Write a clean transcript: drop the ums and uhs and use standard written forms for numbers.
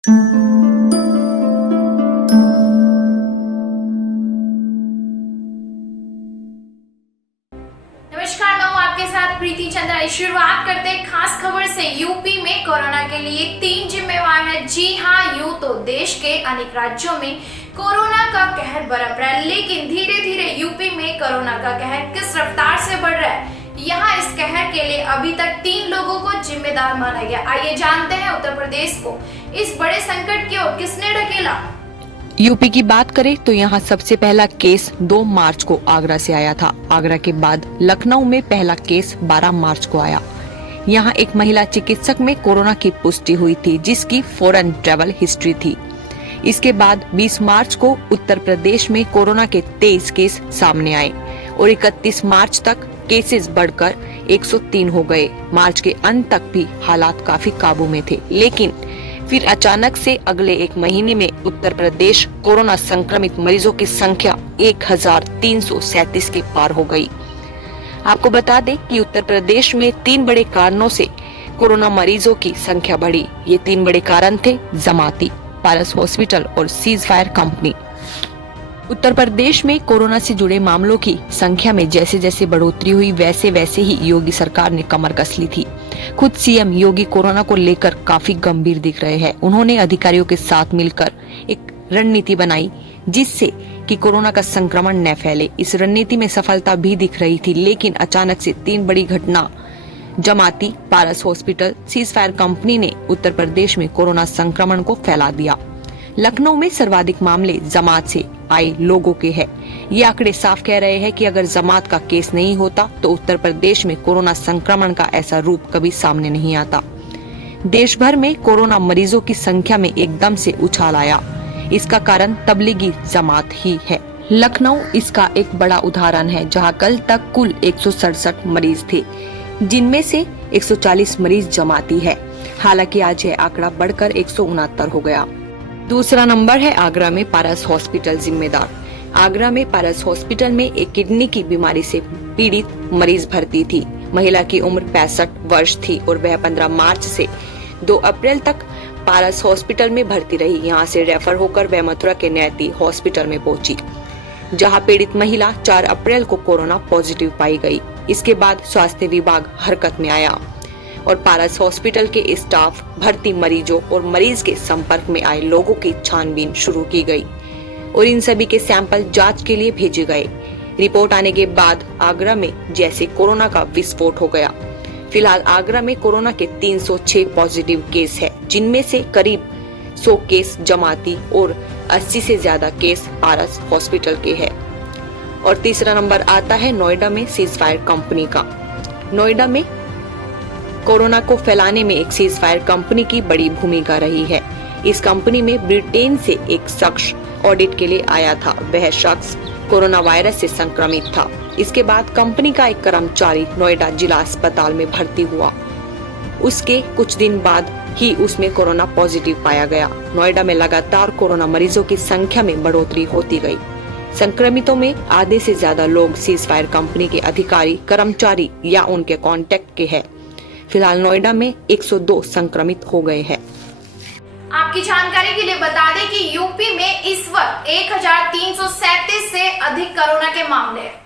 नमस्कार, मैं हूं आपके साथ प्रीति चंद्रा। शुरुआत करते हैं खास खबर से। यूपी में कोरोना के लिए 3 जिम्मेवार है। जी हां, यूं तो देश के अनेक राज्यों में कोरोना का कहर बरप रहा है, लेकिन धीरे धीरे यूपी में कोरोना का कहर किस रफ्तार से बढ़ रहा है, यहाँ इस कहर के लिए अभी तक 3 लोगों को जिम्मेदार माना गया। आइए जानते हैं उत्तर प्रदेश को इस बड़े संकट की ओर किसने ढकेला। यूपी की बात करें तो यहाँ सबसे पहला केस 2 मार्च को आगरा से आया था। आगरा के बाद लखनऊ में पहला केस 12 मार्च को आया। यहाँ एक महिला चिकित्सक में कोरोना की पुष्टि हुई थी, जिसकी फॉरेन ट्रैवल हिस्ट्री थी। इसके बाद 20 मार्च को उत्तर प्रदेश में कोरोना के 23 केस सामने आए और 31 मार्च तक केसेस बढ़कर 103 हो गए। मार्च के अंत तक भी हालात काफी काबू में थे, लेकिन फिर अचानक से अगले एक महीने में उत्तर प्रदेश कोरोना संक्रमित मरीजों की संख्या 1337 के पार हो गई। आपको बता दें कि उत्तर प्रदेश में 3 बड़े कारणों से कोरोना मरीजों की संख्या बढ़ी। ये 3 बड़े कारण थे: जमाती, पारस हॉस्पिटल और cease fire company. Uttar Pradesh में कोरोना से जुड़े मामलों की संख्या में जैसे जैसे बढ़ोतरी हुई, वैसे वैसे ही योगी सरकार ने कमर कस ली थी। खुद सीएम योगी कोरोना को लेकर काफी गंभीर दिख रहे हैं। उन्होंने अधिकारियों के साथ मिलकर एक रणनीति बनाई जिससे कि कोरोना का संक्रमण न फैले। इस रणनीति में सफलता भी दिख रही थी, लेकिन अचानक से 3 बड़ी घटना जमाती, पारस हॉस्पिटल, सीज फायर कंपनी ने उत्तर प्रदेश में कोरोना संक्रमण को फैला दिया। लखनऊ में सर्वाधिक मामले जमात से आए लोगों के हैं। ये आंकड़े साफ कह रहे हैं कि अगर जमात का केस नहीं होता तो उत्तर प्रदेश में कोरोना संक्रमण का ऐसा रूप कभी सामने नहीं आता। देश भर में कोरोना मरीजों की संख्या में एकदम से उछाल आया। इसका कारण तबलीगी जमात ही है। लखनऊ इसका एक बड़ा उदाहरण है, जहां कल तक कुल 167 मरीज थे, जिनमें से 140 मरीज जमाती है। हालांकि आज यह आंकड़ा बढ़कर 169 हो गया। दूसरा नंबर है आगरा में पारस हॉस्पिटल जिम्मेदार। आगरा में पारस हॉस्पिटल में एक किडनी की बीमारी से पीड़ित मरीज भर्ती थी। महिला की उम्र 65 वर्ष थी और वह 15 मार्च से 2 अप्रैल तक पारस हॉस्पिटल में भर्ती रही। यहाँ से रेफर होकर वह मथुरा के नैती हॉस्पिटल में पहुंची, जहां पीड़ित महिला 4 अप्रैल को कोरोना पॉजिटिव पाई गई। इसके बाद स्वास्थ्य विभाग हरकत में आया और पारस हॉस्पिटल के स्टाफ, भर्ती मरीजों और मरीज के संपर्क में आए लोगों की छानबीन शुरू की गई और इन सभी के सैंपल जांच के लिए भेजे गए। रिपोर्ट आने के बाद आगरा में जैसे कोरोना का विस्फोट हो गया। फिलहाल आगरा में कोरोना के 306 पॉजिटिव केस है, जिनमें से करीब 100 केस जमाती और 80 से ज्यादा केस पारस हॉस्पिटल के हैं। और तीसरा नंबर आता है नोएडा में सीज फायर कंपनी का। नोएडा में कोरोना को फैलाने में एक सीज फायर कंपनी की बड़ी भूमिका रही है। इस कंपनी में ब्रिटेन से एक शख्स ऑडिट के लिए आया था। वह शख्स कोरोना वायरस से संक्रमित था। इसके बाद कंपनी का एक कर्मचारी नोएडा जिला अस्पताल में भर्ती हुआ। उसके कुछ दिन बाद ही उसमें कोरोना पॉजिटिव पाया गया। नोएडा में लगातार कोरोना मरीजों की संख्या में बढ़ोतरी होती गई। संक्रमितों में आधे से ज्यादा लोग सीज फायर कंपनी के अधिकारी, कर्मचारी या उनके कॉन्टेक्ट के हैं। फिलहाल नोएडा में 102 संक्रमित हो गए हैं। आपकी जानकारी के लिए बता दें कि यूपी में इस वक्त 1337 से अधिक कोरोना के मामले हैं।